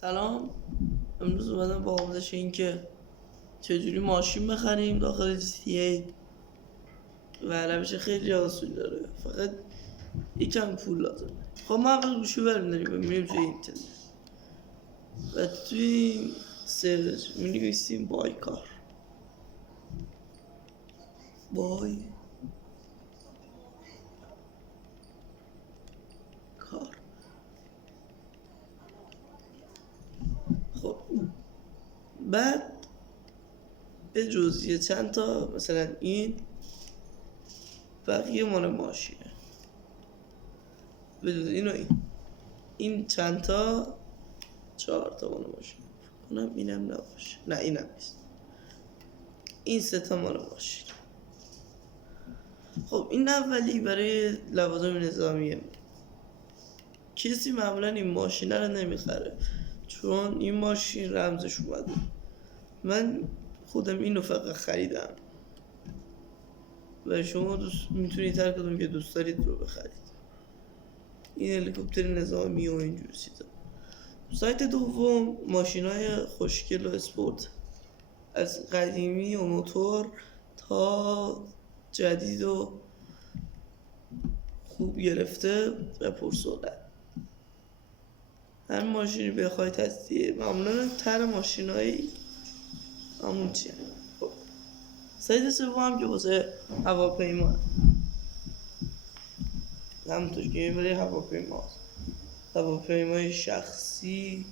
سلام. امروز اومدم با آموزش این که چجوری ماشین بخریم داخل GTA و روش خیلی آسون داره، فقط یکم پول لازمه. خب ما اول گوشی برمیداریم و میریم توی اینترنت و توی سرچ می‌نویسیم بای کار. خب بعد به جز چند تا مثلا این بقیه مال ماشینه، به جز این و این چند تا 4 تا مال ماشین کنم. اینم نباشه، نه اینم نیست، این 3 تا مال ماشین. خب این اولی برای لوازم نظامیه. کسی معمولا این ماشین رو نمیخره چون این ماشین رمزش اومده. من خودم اینو فقط خریدم و شما میتونید هر کدوم که دوست دارید رو بخرید. این هلیکوپتر نظامی و اینجور چیزا. سایت دوم ماشینای خوشگل و اسپورت، از قدیمی و موتور تا جدید و خوب گرفته و پرسرعت. هر ماشینی بخواید هستیه. معمولا تر ماشینایی همون چیه. خب سایت سوم هم که واسه هواپیما، همونطور که برای هواپیمای شخصی،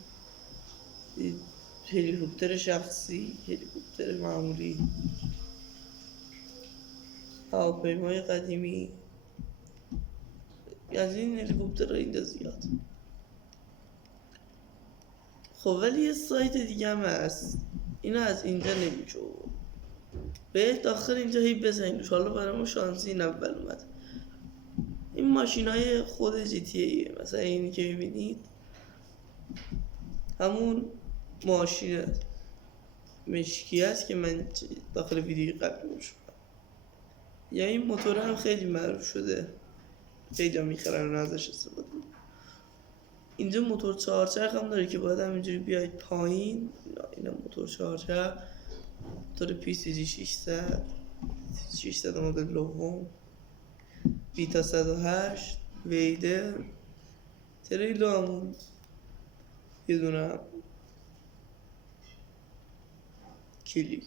هلیکوپتر شخصی، هلیکوپتر معمولی، هواپیمای قدیمی. از این هلیکوپتر رو اینجا زیاد. خب ولی یه سایت دیگه هم هست، اینو از اینجا نمیشه به داخل اینجا هی بزنید. حالا برای ما شانسی این اول اومد. این ماشین های خود جی تی ایه. مثلا اینی که میبینید همون ماشین مشکی هست که من داخل ویدیو قبل گوش کنم. یا این موتور هم خیلی معروف شده، خیلی هم میخرن و ازش استفاده میکنن. اینجا موتور 4 چرخ هم داره که باید همینجوری بیاید پایین. اینا موتور 4 چرخ، موتور پی سی جی 600 مدل دوم، ویتا 108 ویدر، تریلو همون یه دونه کلیک،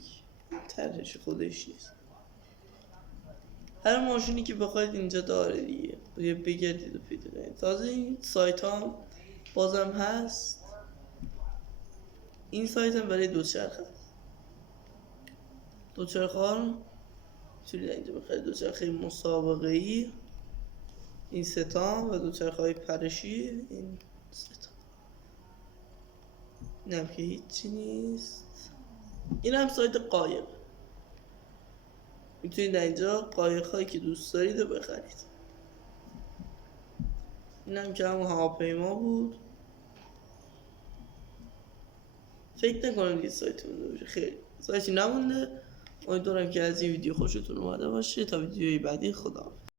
طرحش خودش نیست. هر ماشینی که بخواید اینجا داره دیگه، بگردید و پیدا کنید. تازه این سایت هم بازم هست. این سایت هم برای دوچرخه هست. دوچرخه ها میتونید اینجا بخرید. دوچرخه مسابقه ای این 3 تا و دوچرخه های پرشی این 3 تا. این هم که هیچی نیست. این هم سایت قایق، میتونید اینجا قایق هایی که دوست دارید رو بخرید. این هم که همون هواپیما بود. فکر نکنم که سایت مونده باشه، خیلی سایتی نمونده. امیدوارم که از این ویدیو خوشتون اومده باشه. تا ویدیوی بعدی، خدا حافظ.